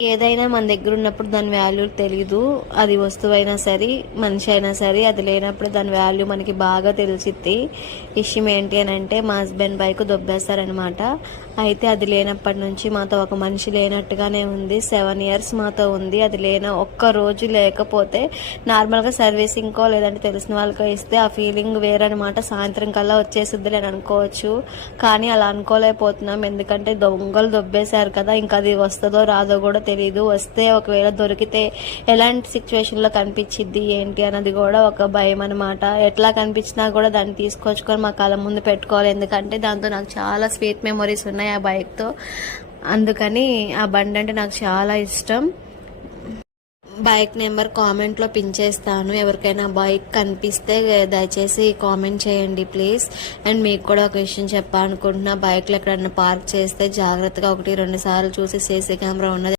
ఏదైనా మన దగ్గర ఉన్నప్పుడు దాని వాల్యూ తెలీదు. అది వస్తువైనా సరే, మనిషి అయినా సరే, అది లేనప్పుడు దాని వాల్యూ మనకి బాగా తెలిసిద్ది. విషయం ఏంటి అని అంటే, మా హస్బెండ్ బైక్ దొబ్బేస్తారనమాట. అయితే అది లేనప్పటి నుంచి మాతో ఒక మనిషి లేనట్టుగానే ఉంది. 7 years మాతో ఉంది. అది ఒక్క రోజు లేకపోతే నార్మల్గా సర్వీసింగ్కో లేదంటే తెలిసిన వాళ్ళకో ఇస్తే ఆ ఫీలింగ్ వేరనమాట. సాయంత్రం కల్లా వచ్చేసిద్ది అని అనుకోవచ్చు, కానీ అలా అనుకోలేకపోతున్నాం. ఎందుకంటే దొంగలు దొబ్బేశారు కదా, ఇంకా అది వస్తుందో రాదో కూడా తెలీదు. వస్తే ఒకవేళ దొరికితే ఎలాంటి సిచ్యువేషన్లో కనిపించిద్ది ఏంటి అన్నది కూడా ఒక భయం అనమాట. ఎట్లా కనిపించినా కూడా దాన్ని తీసుకొచ్చుకొని మా కళ్ళ ముందు పెట్టుకోవాలి. ఎందుకంటే దాంతో నాకు చాలా స్వీట్ మెమొరీస్ ఉన్నాయి ఆ బైక్తో. అందుకని ఆ బండి అంటే నాకు చాలా ఇష్టం. బైక్ నెంబర్ కామెంట్లో పిన్ చేస్తాను. ఎవరికైనా బైక్ కనిపిస్తే దయచేసి కామెంట్ చేయండి ప్లీజ్. అండ్ మీకు కూడా ఒక విషయం చెప్పాలనుకుంటున్నా, బైక్లో ఎక్కడన్నా పార్క్ చేస్తే జాగ్రత్తగా 1-2 సార్లు చూసి సీసీ కెమెరా ఉన్నది